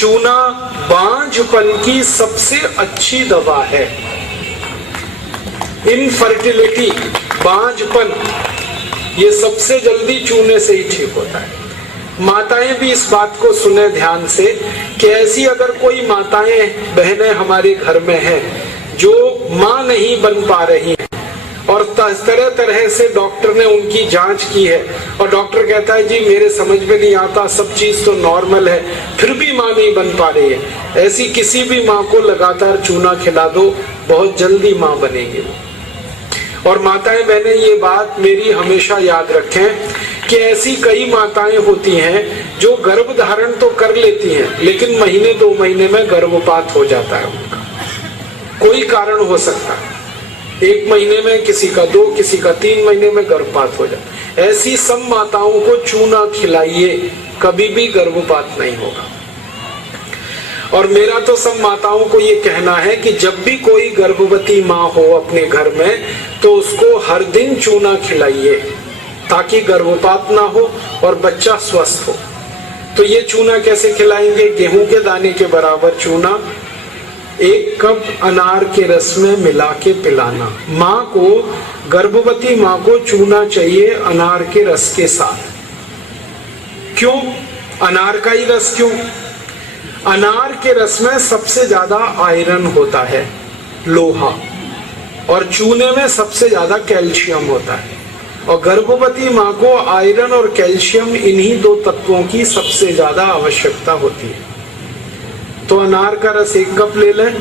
चूना बांझपन की सबसे अच्छी दवा है। इनफर्टिलिटी, बांझपन, ये सबसे जल्दी चूने से ही ठीक होता है। माताएं भी इस बात को सुने ध्यान से कि ऐसी अगर कोई माताएं बहनें हमारे घर में हैं जो मां नहीं बन पा रही हैं और तरह तरह से डॉक्टर ने उनकी जांच की है और डॉक्टर कहता है जी मेरे समझ में नहीं आता, सब चीज तो नॉर्मल है, फिर भी मां नहीं बन पा रही है, ऐसी किसी भी मां को लगातार चूना खिला दो, बहुत जल्दी मां बनेगी। और माताएं बहनें ये बात मेरी हमेशा याद रखें कि ऐसी कई माताएं होती हैं जो गर्भ धारण तो कर लेती हैं लेकिन महीने 2 महीने में गर्भपात हो जाता है उनका, कोई कारण हो सकता है, 1 महीने में किसी का 2, किसी का 3 महीने में गर्भपात हो जाता है। ऐसी सब माताओं को चूना खिलाइए, कभी भी गर्भपात नहीं होगा। और मेरा तो सब माताओं को ये कहना है कि जब भी कोई गर्भवती माँ हो अपने घर में तो उसको हर दिन चूना खिलाइए ताकि गर्भपात ना हो और बच्चा स्वस्थ हो। तो ये चूना कैसे खिलाएंगे? गेहूं के दाने के बराबर चूना 1 कप अनार के रस में मिला के पिलाना। माँ को, गर्भवती माँ को चूना चाहिए अनार के रस के साथ। क्यों अनार का ही रस? क्यों? अनार के रस में सबसे ज्यादा आयरन होता है, लोहा, और चूने में सबसे ज्यादा कैल्शियम होता है। और गर्भवती माँ को आयरन और कैल्शियम, इन्हीं 2 तत्वों की सबसे ज्यादा आवश्यकता होती है। तो अनार का रस 1 कप ले लें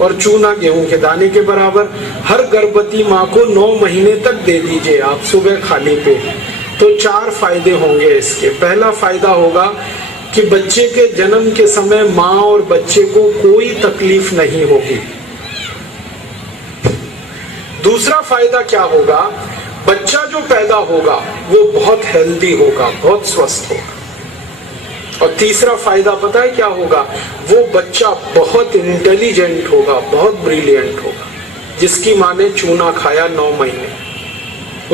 और चूना गेहूं के दाने के बराबर हर गर्भवती माँ को 9 महीने तक दे दीजिए आप सुबह खाली पेट। तो 4 फायदे होंगे इसके। पहला फायदा होगा कि बच्चे के जन्म के समय माँ और बच्चे को कोई तकलीफ नहीं होगी। दूसरा फायदा क्या होगा? बच्चा जो पैदा होगा वो बहुत हेल्दी होगा, बहुत स्वस्थ होगा। और तीसरा फायदा पता है क्या होगा? वो बच्चा बहुत इंटेलिजेंट होगा, बहुत ब्रिलियंट होगा। जिसकी माँ ने चूना खाया 9 महीने,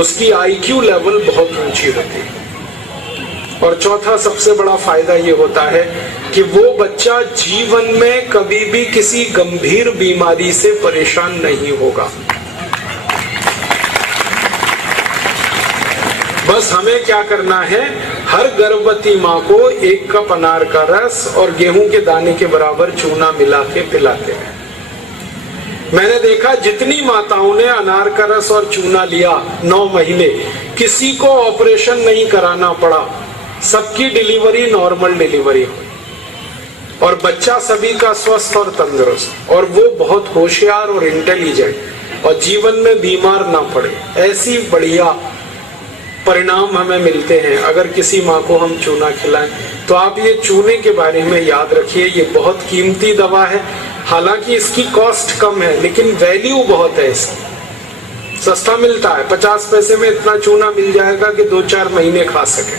उसकी IQ लेवल बहुत ऊंची होती है। और चौथा सबसे बड़ा फायदा ये होता है कि वो बच्चा जीवन में कभी भी किसी गंभीर बीमारी से परेशान नहीं होगा। बस हमें क्या करना है? हर गर्भवती माँ को 1 कप अनार का रस और गेहूं के दाने के बराबर चूना मिला के पिलाते हैं। मैंने देखा जितनी माताओं ने अनार का रस और चूना लिया 9 महीने, किसी को ऑपरेशन नहीं कराना पड़ा, सबकी डिलीवरी नॉर्मल डिलीवरी हुई और बच्चा सभी का स्वस्थ और तंदुरुस्त, और वो बहुत होशियार और इंटेलिजेंट और जीवन में बीमार ना पड़े। ऐसी बढ़िया परिणाम हमें मिलते हैं अगर किसी माँ को हम चूना खिलाएं। तो आप ये चूने के बारे में याद रखिए, ये बहुत कीमती दवा है। हालांकि इसकी कॉस्ट कम है लेकिन वैल्यू बहुत है इसकी। सस्ता मिलता है, 50 पैसे में इतना चूना मिल जाएगा कि 2-4 महीने खा सके,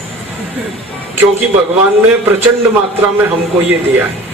क्योंकि भगवान ने प्रचंड मात्रा में हमको ये दिया है।